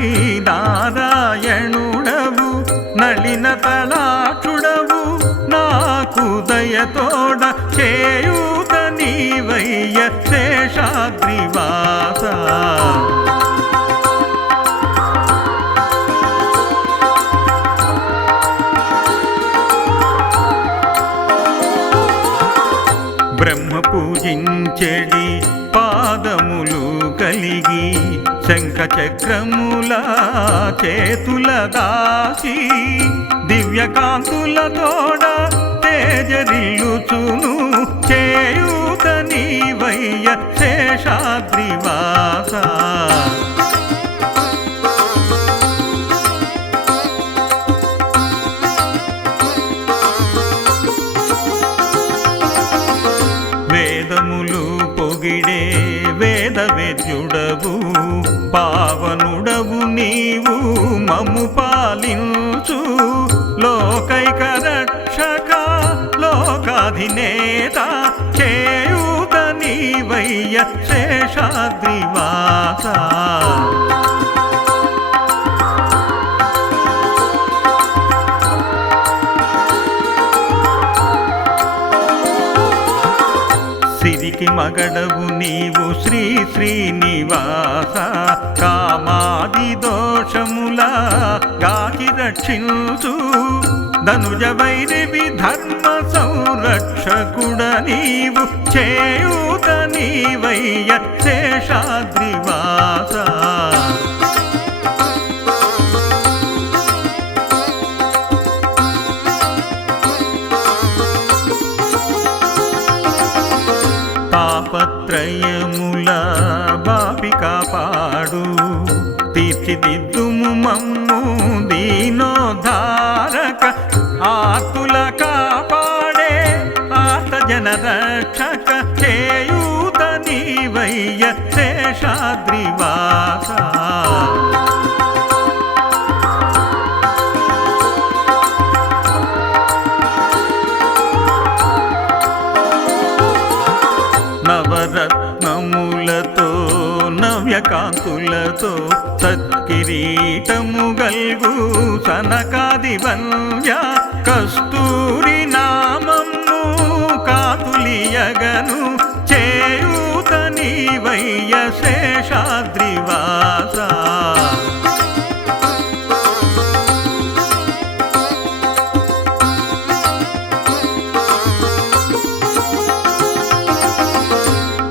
నారాయణాద్రిపై నారాయణుడవు నళిన తలాచుడవు నాకు దయతోడ చేయూత నీవయ్య శేషాద్రివాస. బ్రహ్మ పూజించడి శంఖ చక్రముల చేతుల దాసి దివ్యకాంతుల తోడ తేజరిల్లుచును. చేయూత నీవయ్య శేషాద్రివాస వేద వేద్యుడవు పావనుడవు నీవు మము పాలించు. లోకైక రక్షక లోకాధినేత చేయూత నీవయ్య శేషాద్రివాస. సిరికి మగడవు నీవు శ్రీ శ్రీనివాస. కామాది దోషముల గాకి రక్షించు. ధనుజ వైరవి ధర్మ సంరక్షకుడ నీవు. చేయూత నీవయ్య శేషాద్రివాస కాంతులతో సత్కిరీటము గల్గు సనకాది వంజ కస్తూరి నామము కాతులియగను చేయూతని వయ్య శేషాద్రివాస.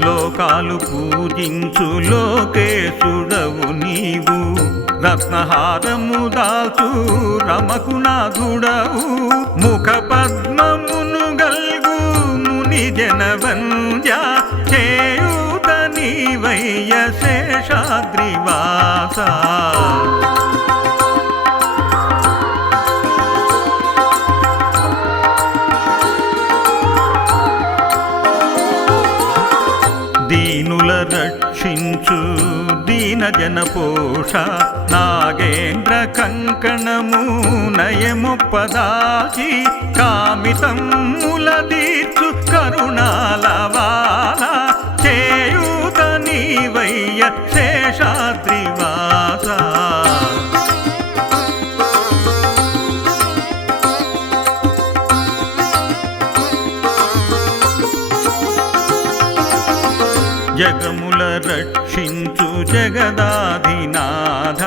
లోకాలు పూజించు నీవు రత్నహారము దాల్చు రమకునాథుడవు. ముఖ పద్మమును గల్గు ముని జనవంజ చేయూత నీవయ్య శేషాద్రివాస. దీన జనపోష నాగేంద్ర కంకణము నయము పదాచి కామితముల దీర్చు కరుణాలవాల చేయూత నీవయ్య జగదాధినాథ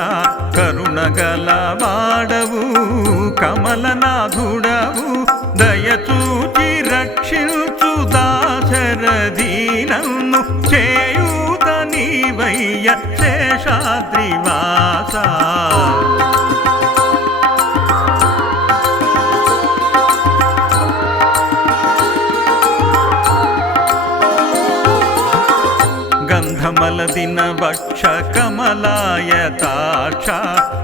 కరుణగల వాడవు కమలనాథుడవు దయచూచి రక్షించు దాశరథీనన్ను చేయూత నీవయ్య శేషాద్రివాస గంధమల దిన వక్ష కమలాయతాక్ష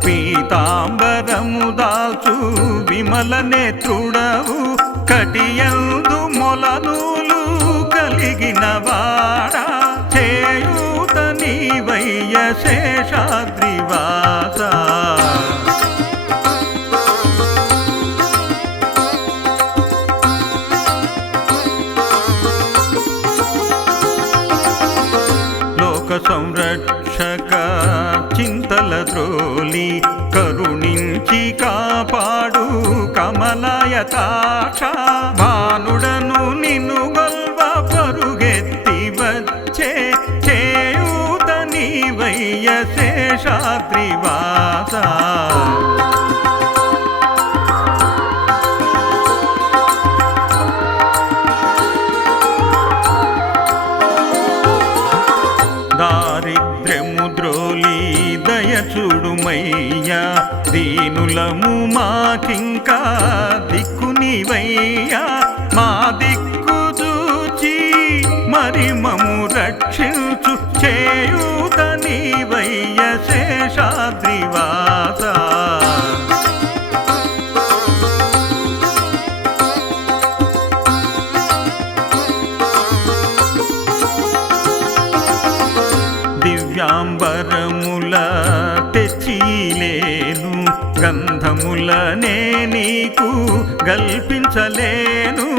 పీతాంబరము దాల్చు విమల నేత్రుడవు కటియందు మొలనూలు కలిగిన వాడా చేయూత నీవయ్య శేషాద్రి సంరక్షక చింతల ద్రోలి కరుణించి కాపాడు కమలాయతాక్ష. మరి మము రక్షించు చేయూత నీవయ్య శేషాద్రివాస. దివ్యాంబరముల తెచ్చిలేను గంధములనే నీకు గల్పించలేను.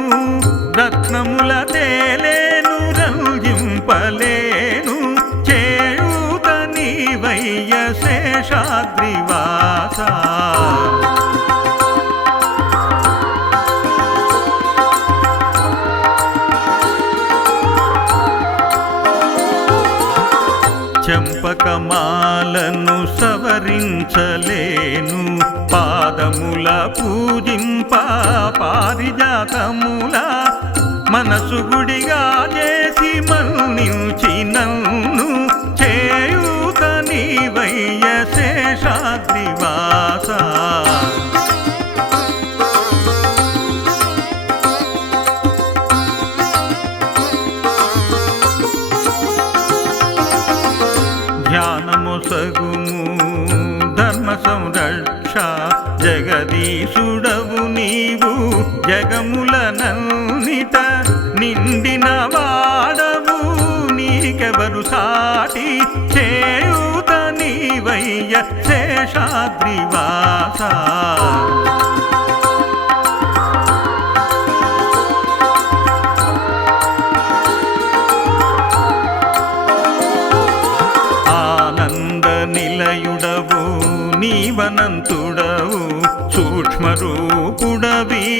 చంపకమాలను సవరించలేను. పాదముల పూజింప పారిజాతముల మనసు గుడిగా చేసి మన్నించి నన్ను చేయూత నీవయ్య శేషాద్రివాస నీవు జగముల నన్నిట నిండిన వాడవు నీకెవరు సాటి? చేయూత నీవయ్య శేషాద్రివాసా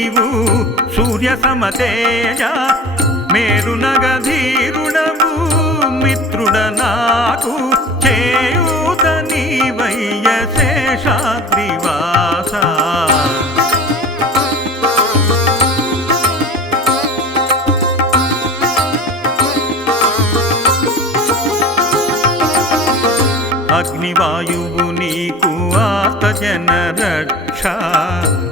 నీవు సూర్య సమతేజ మేరు నగధీరుడవు మిత్రుడ నాకు చేయూత నీవయ్య శేషాద్రివాస నీకు ఆతజన రక్ష.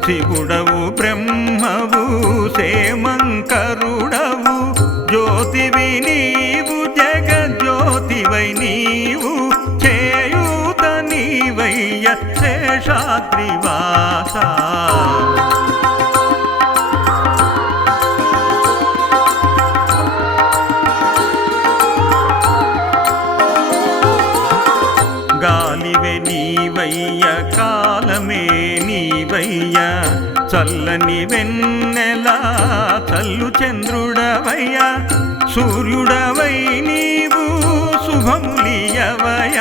శివుడవు బ్రహ్మవు సేమంకరుడవు జ్యోతివి నీవు జగజ్యోతివై నీవు. చేయూత నీవయ్య శేషాద్రివాస సూర్యుడవై నీవు శుభములియవయ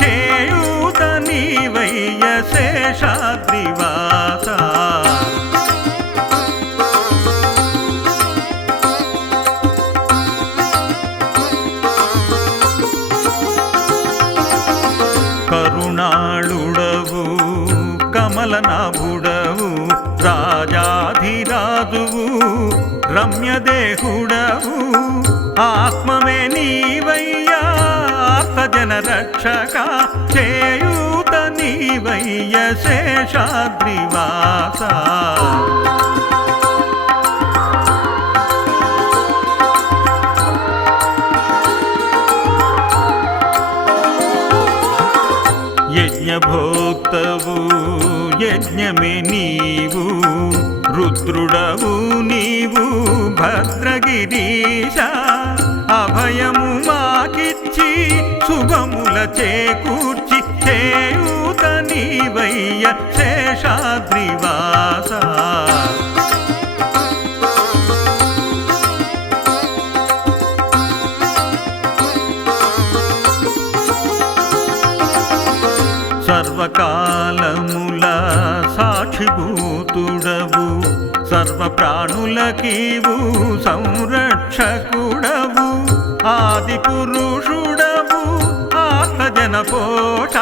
చేయూత నీవయ్య శేషాద రక్షక చేయూత నీవయ్య శేషాద్రివాస. యజ్ఞభోక్తవు యజ్ఞమే నీవు రుద్రుడవు నీవు భద్రగిరీశ అభయం భోగముల చేకూర్చి చేయూత నీవయ్య శేషాద్రివాస. సర్వకాలముల సాక్షిభూతుడవు సర్వ ప్రాణులకీవు సంరక్షకుడవు ఆది పురుషుడ ఆత్మజన పోష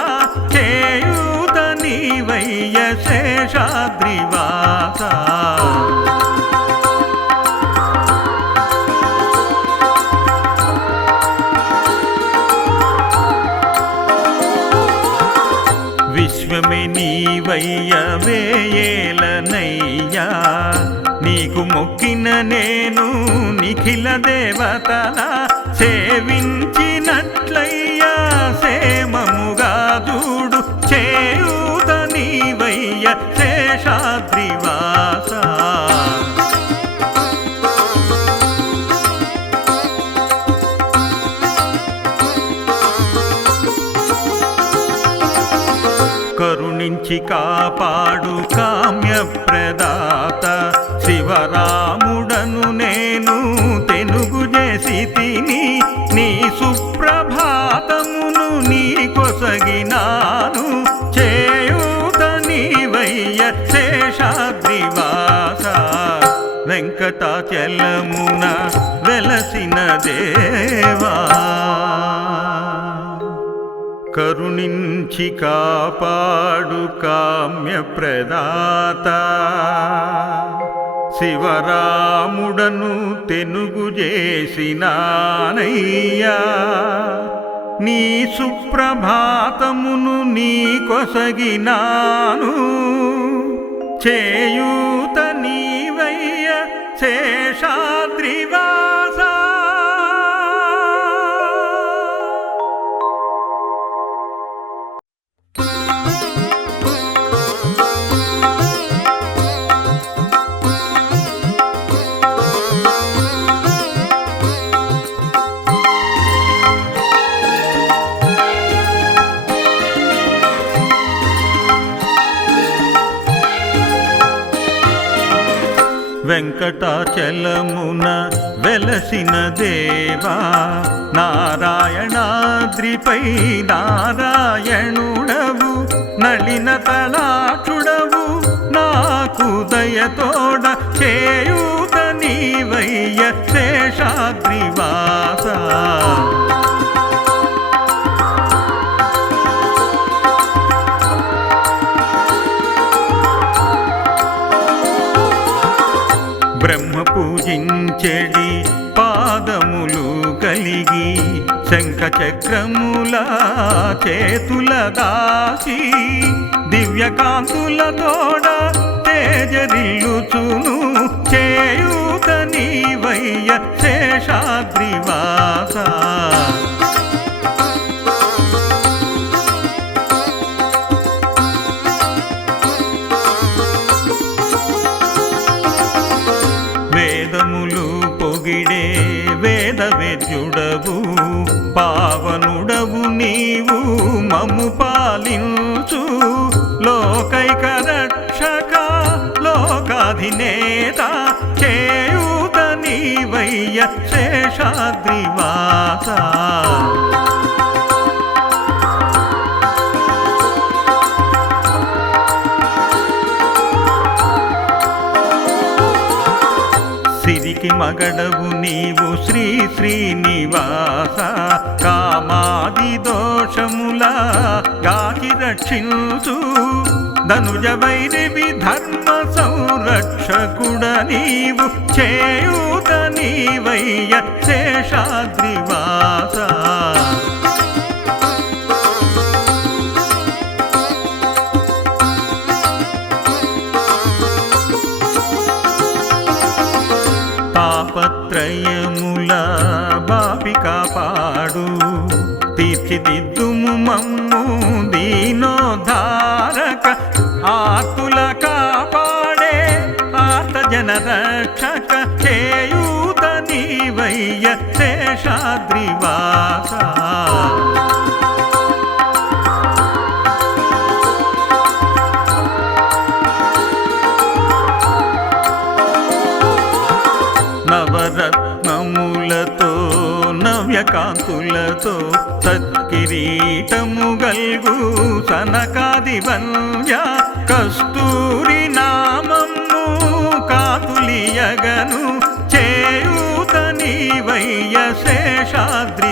చేయూత నీవయ్య శేషాద్రివాస. విశ్వమే నీవయ్య వేయేలనయ్యా నీకు మొక్కిన నేను నిఖిల దేవతల. సేవించినట్లయ్యా. క్షేమముగా చూడు. చేయూత నీవయ్య శేషాద్రివాస కరుణించి కాపాడు కామ్య ప్రదాత శివరాముడను నేను తెనుగు చేసి తిని కొసగినాను చేయూత నీవయ్య శేషాద్రివాస. వెంకటాచలమున వెలసిన దేవా. కరుణించి కాపాడు కామ్య ప్రదాత శివరాముడను తెనుగు చేసినానయ్యా నీ సుప్రభాతమును నీ కొసగినాను. చేయూత నీవయ్య శేషాద్రివా దేవా నారాయణాద్రిపై నారాయణుడవు నళిన తలాచుడవు నాకు దయతోడ చేయూత నీవయ్య శేషాద్రివాస. బ్రహ్మ పూజించెడి పాదములు కలిగి శంఖ చక్రముల చేతుల దాసి దివ్యకాంతుల తోడ తేజరిల్లుచును. చేయూత నీవయ్య శేషాద్రివాస నీవు మము పాలించు. లోకైక రక్షక లోకాధినేత చేయూత నీవయ్య శేషాద్రివాస. మగడవు నీవు శ్రీ శ్రీనివాస కామాది దోషముల గాకి రక్షించు. ధనుజ వైరివి ధర్మ సంరక్షకుడ నీవు చేయూత నీవయ్య శేషాద్రివాస. తాపత్రయముల బాపి కాపాడు. తీర్చిదిద్దుము మమ్ము దీనోధారక ఆతుల కాపాడే ఆత జన రక్షక. చేయూత నీవయ్య శేషాద్రివాసా కాంతులతో సత్కిరీటము గల్గు సనకాది వంజ కస్తూరి నామము కాతులియగను చేయూత నీవయ్య శేషాద్రి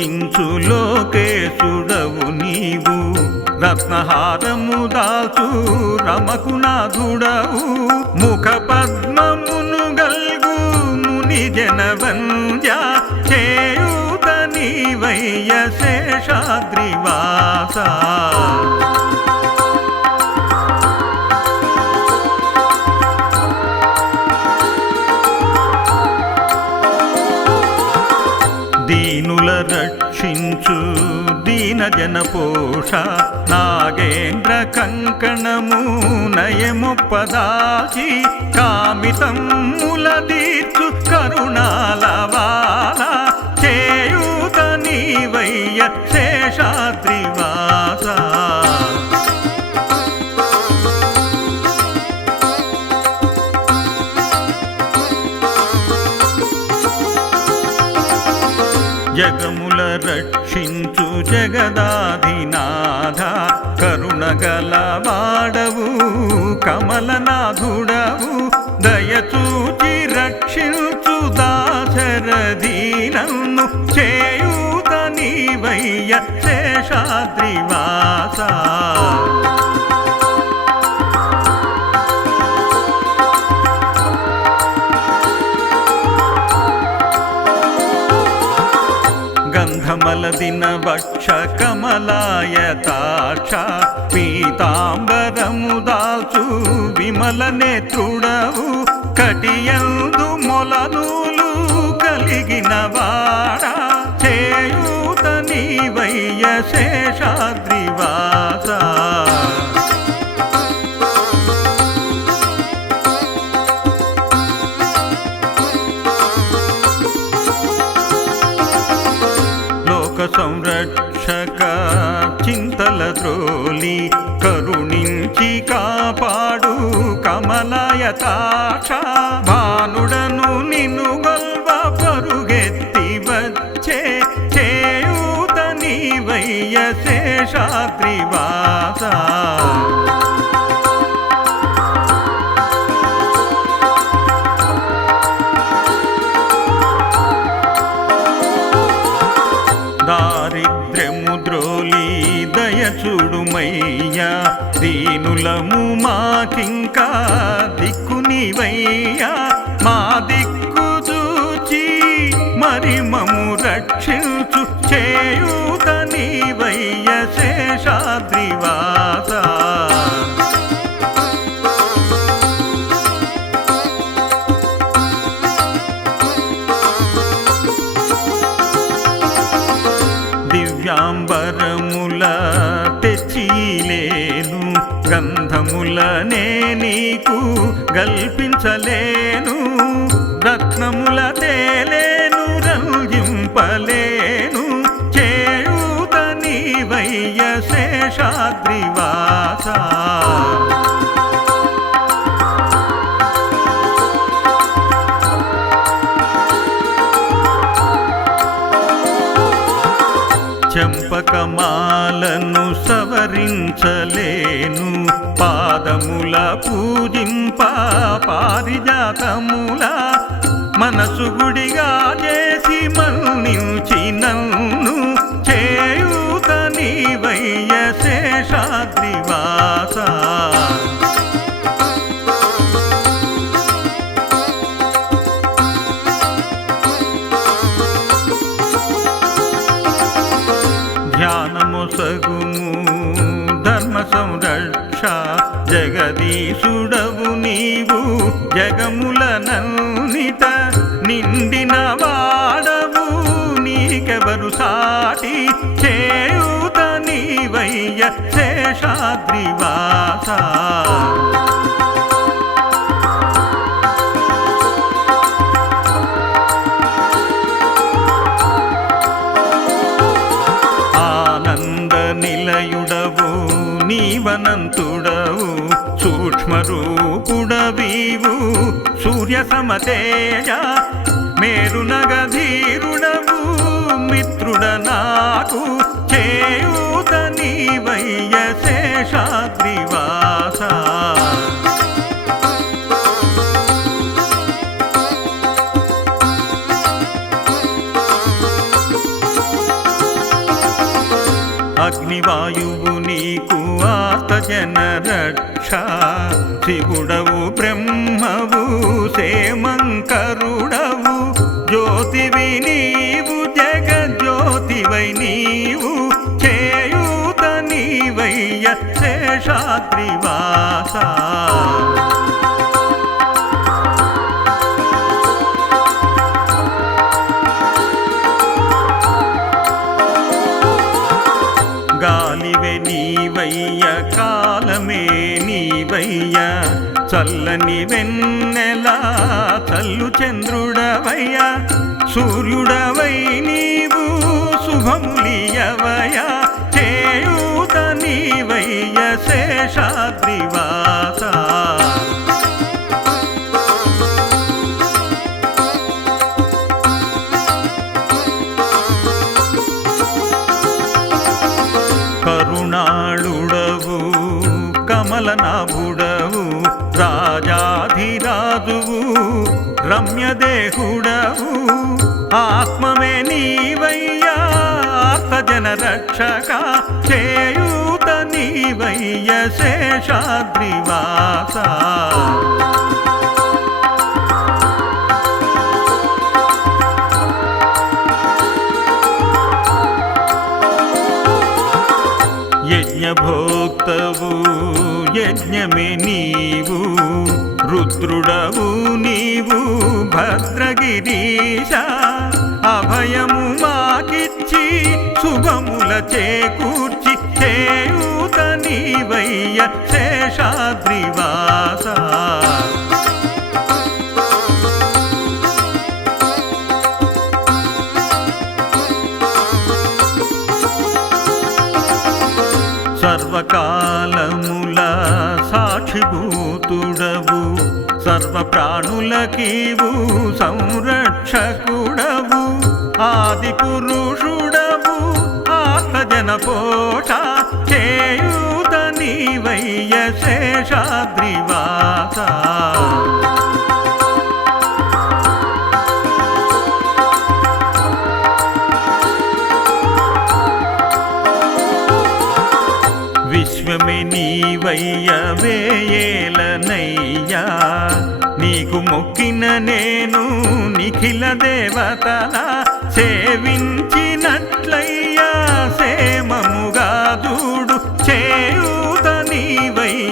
పూజించు లోకేశుడవు నీవు. రత్నహారము దాచు రమకునాథుడవు ముఖ పద్మమును గల్గు ముని జనవంజ చేయూత నీవయ్య శేషాద్రివాస. కుల రక్షించు దీన జన పోష. నాగేంద్ర కంకణము నయముప్పదాచి కామితముల దీర్చు కరుణాల వాల చేయూత నీవయ్య శేషాద్రివాసా జగముల రక్షించు జగదాధినాథ. కరుణగల వాడవు కమలనాథుడవు. దయచూచి రక్షించు దాశరథీనన్ను చేయూత నీవయ్య శేషాద్రివ గంధమలదిన వక్ష కమలాయతాక్ష పీతాంబరము దాల్చు విమల నేత్రుడవు కటియందు మొలనూలు కలిగిన వాడ చేయూత నీవయ్య శేషాద్రివాస రక్షక చింతల త్రోలి కరుణించి కాపాడు కమలాయతాక్ష. భానుడను నిన్ను కల్పించలేను రత్నముల తేలేను రంజింపలేను చేయూత నీవయ్య శేషాద్రివాస చంపకమాలను సవరించలేను పాదముల పూజింప పారిజాతముల మనసు గుడి జగముల నన్నిట నిండిన వాడవు నీకెవరు సాటి? చేయూత నీవయ్య శేషాద్రివాస సూర్య సమతేజ మేరునగధీరుడవు మిత్రుడ నాకు చేయూత నీవయ్య శేషాద్రివాస. అగ్నివాయువు నీకు ఆతజన రక్ష శివుడవు బ్రహ్మవు సేమంకరుడవు శేషాద్రివాస. కరుణాళుడవు కమలనాభుడవు రాజాధిరాజువు రమ్యదేహుడవు. ఆత్మమే నీవయ్యా ఆర్తజన రక్షక చేయూత నీవయ్య శేషాద్రివాస యజ్ఞభోక్తవు యజ్ఞమే నీవు రుద్రుడవు నీవు భద్రగిరీశ. అభయము మాకిచ్చి శుభముల చేకూర్చి చేయూత నీవయ్య శేషాద్రివాస సర్వకాలముల సాక్షిభూతుడవు సర్వ ప్రాణులకీవు సంరక్షకుడవు ఆది పురుషుడవు ఆత్మజన పోషా శేషాద్రివాస విశ్వమే నీవయ్య వేయేలనయ్యా నీకు మొక్కిన నేను నిఖిల దేవతల. సేవించినట్లయ్యా సేమము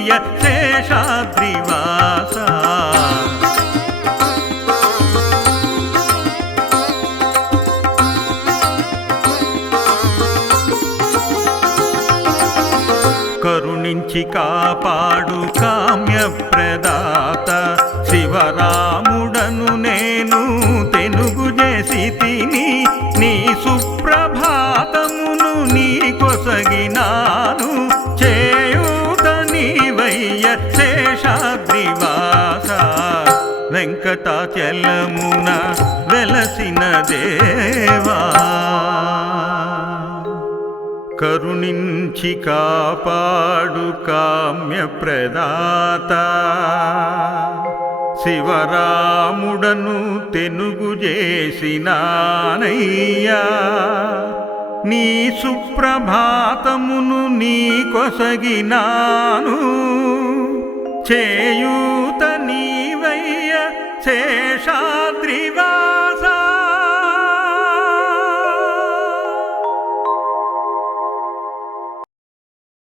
నీవయ్య శేషాద్రివాస కరుణించి కాపాడు కామ్య ప్రదాత శివరాముడను నేను తెలుగు చేసి తిని నీ సుప్రభాతమును నీ కొసగినాను చే శేషాద్రివాస వెంకటాచలమున వెలసిన దేవా. కరుణించి కాపాడు కామ్య ప్రదాత. శివరాముడను తెనుగు చేసినానయ్యా నీ సుప్రభాతమును నీ కొసగినాను చేయూత నీవయ్య శేషాద్రివా